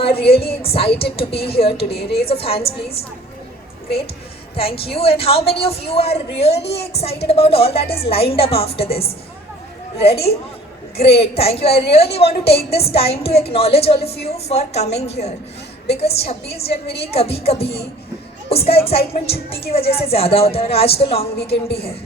Are really excited to be here today. Raise of hands, please. Great. Thank you. And how many of you are really excited about all that is lined up after this? Ready? Great. Thank you. I really want to take this time to acknowledge all of you for coming here. Because 26 जनवरी कभी कभी उसका excitement छुट्टी की वजह से ज़्यादा होता है और आज तो लॉन्ग वीकेंड भी है.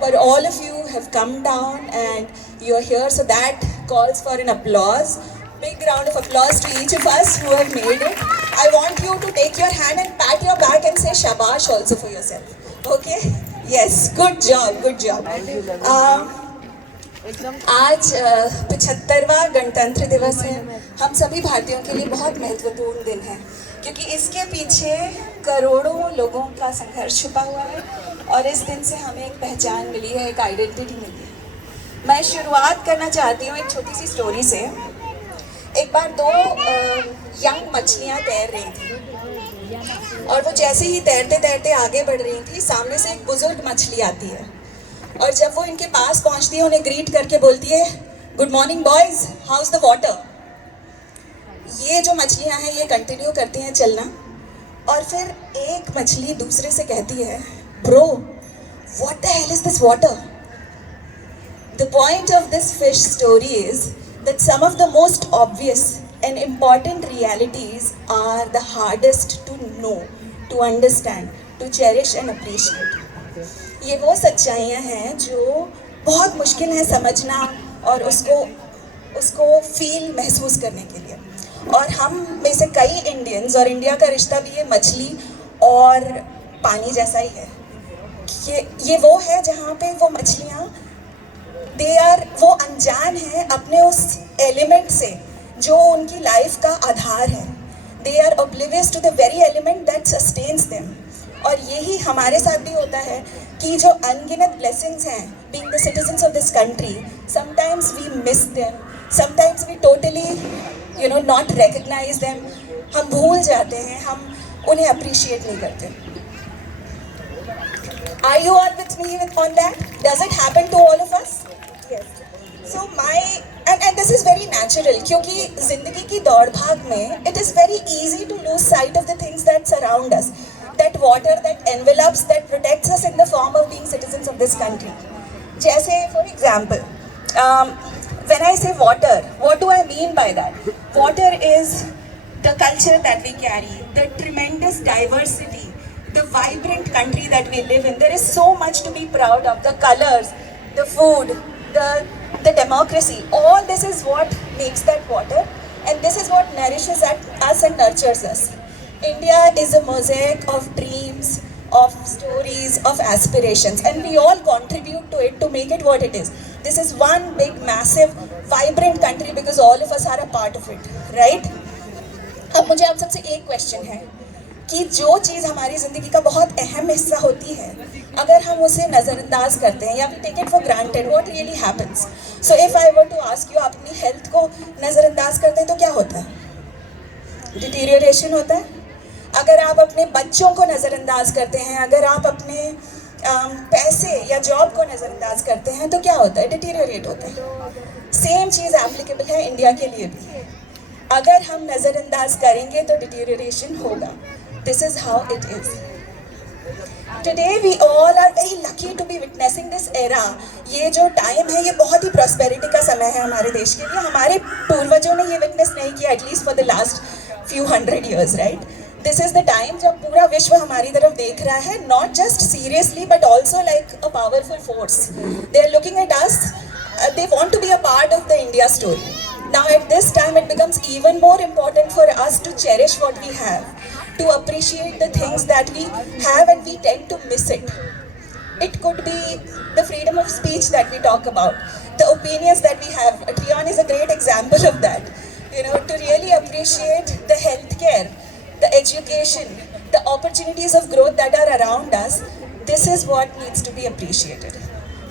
But all of you have come down and you are here, so that calls for an applause. Big round of applause to each of us who have made it. I want you to take your hand and pat your back and say shabash also for yourself. Okay? Yes, good job, good job. आज 75वां गणतंत्र दिवस है. हम सभी भारतीयों के लिए बहुत महत्वपूर्ण दिन है क्योंकि इसके पीछे करोड़ों लोगों का संघर्ष छुपा हुआ है और इस दिन से हमें एक पहचान मिली है, एक आइडेंटिटी मिली है. मैं शुरुआत करना चाहती हूँ एक छोटी सी स्टोरी से. एक बार दो यंग मछलियाँ तैर रही थी और वो जैसे ही तैरते तैरते आगे बढ़ रही थी, सामने से एक बुजुर्ग मछली आती है और जब वो इनके पास पहुंचती है उन्हें ग्रीट करके बोलती है, good morning boys, how is the water. ये जो मछलियां हैं ये कंटिन्यू करती हैं चलना और फिर एक मछली दूसरे से कहती है, bro what the hell is this water. The point of this fish story is that some of the most obvious and important realities are the hardest to know, to understand, to cherish and appreciate. ये वो सच्चाइयाँ हैं जो बहुत मुश्किल है समझना और उसको फील महसूस करने के लिए. और हम में से कई इंडियंस और इंडिया का रिश्ता भी ये मछली और पानी जैसा ही है. ये वो है जहाँ पे वो मछलियाँ वो अनजान है अपने उस एलिमेंट से जो उनकी लाइफ का आधार है. They are oblivious to the very element that sustains them. और यही हमारे साथ भी होता है कि जो अनगिनत blessings हैं, being the citizens of this country, sometimes we miss them, sometimes we totally not recognize them. हम भूल जाते हैं, हम उन्हें appreciate नहीं करते. Are you all with me on that? Does it happen to all of us? Yes. So and this is very natural क्योंकि जिंदगी की दौड़ भाग में it is very easy to lose sight of the things that surround us, that water that envelops, that protects us in the form of being citizens of this country. जैसे for example, when I say water, what do I mean by that? Water is the culture that we carry, the tremendous diversity, the vibrant country that we live in. There is so much to be proud of. The colors, the food, the democracy, all this is what makes that water, and this is what nourishes us and nurtures us. India is a mosaic of dreams, of stories, of aspirations, and we all contribute to it to make it what it is. This is one big, massive, vibrant country because all of us are a part of it, right? अब मुझे आप सबसे एक question है कि जो चीज़ हमारी ज़िंदगी का बहुत अहम हिस्सा होती है, अगर हम उसे नज़रअंदाज करते हैं या फिर take it for granted, what really happens. So if I were to ask you, आप अपनी हेल्थ को नज़रअंदाज करते हैं तो क्या होता है? डिटीरियोरेशन होता है. अगर आप अपने बच्चों को नज़रअंदाज करते हैं, अगर आप अपने पैसे या जॉब को नज़रअंदाज करते हैं तो क्या होता है? डिटीरियोरेट होता है. सेम चीज़ एप्लीकेबल है इंडिया के लिए भी. अगर हम नज़रअंदाज करेंगे तो डिटीरियोरेशन होगा. This is how it is. Today we all are very lucky to be witnessing this era. ये जो टाइम है ये बहुत ही प्रॉस्पेरिटी का समय है हमारे देश के लिए. हमारे पूर्वजों ने ये विटनेस नहीं किया, at least for the last few hundred years, right? This is the time जब पूरा विश्व हमारी तरफ देख रहा है, not just seriously but also like a powerful force. They are looking at us. They want to be a part of the India story. Now at this time it becomes even more important for us to cherish what we have, to appreciate the things that we have, and we tend to miss it. It could be the freedom of speech that we talk about, the opinions that we have. Trion is a great example of that. To really appreciate the healthcare, the education, the opportunities of growth that are around us. This is what needs to be appreciated.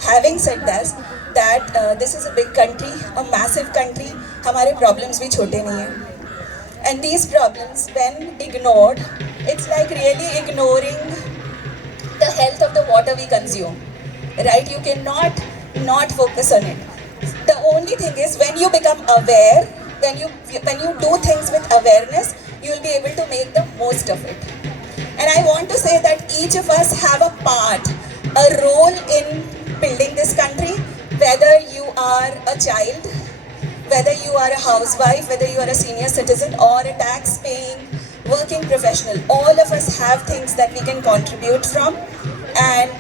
Having said that this is a big country, a massive country. हमारे problems भी छोटे नहीं हैं. And these problems, when ignored, it's like really ignoring the health of the water we consume, right? You cannot not focus on it. The only thing is when you become aware, when you do things with awareness, you will be able to make the most of it. And I want to say that each of us have a part, a role in building this country, whether you are a child, whether you are a housewife, whether you are a senior citizen or a tax paying working professional. All of us have things that we can contribute from, and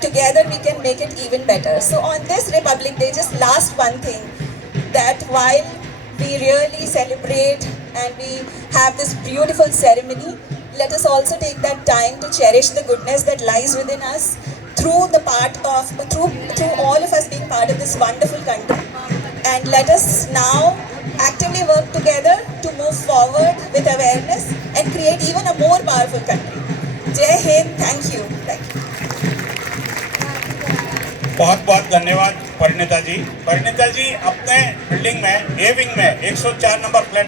together we can make it even better. So on this Republic Day, just last one thing, that while we really celebrate and we have this beautiful ceremony, let us also take that time to cherish the goodness that lies within us through all of us being part of this wonderful country. And let us now actively work together to move forward with awareness and create even a more powerful country. Jai Hind, thank you. Thank you. बहुत बहुत धन्यवाद परिणीता जी। परिणीता जी अपने building में, A wing में 104 number flat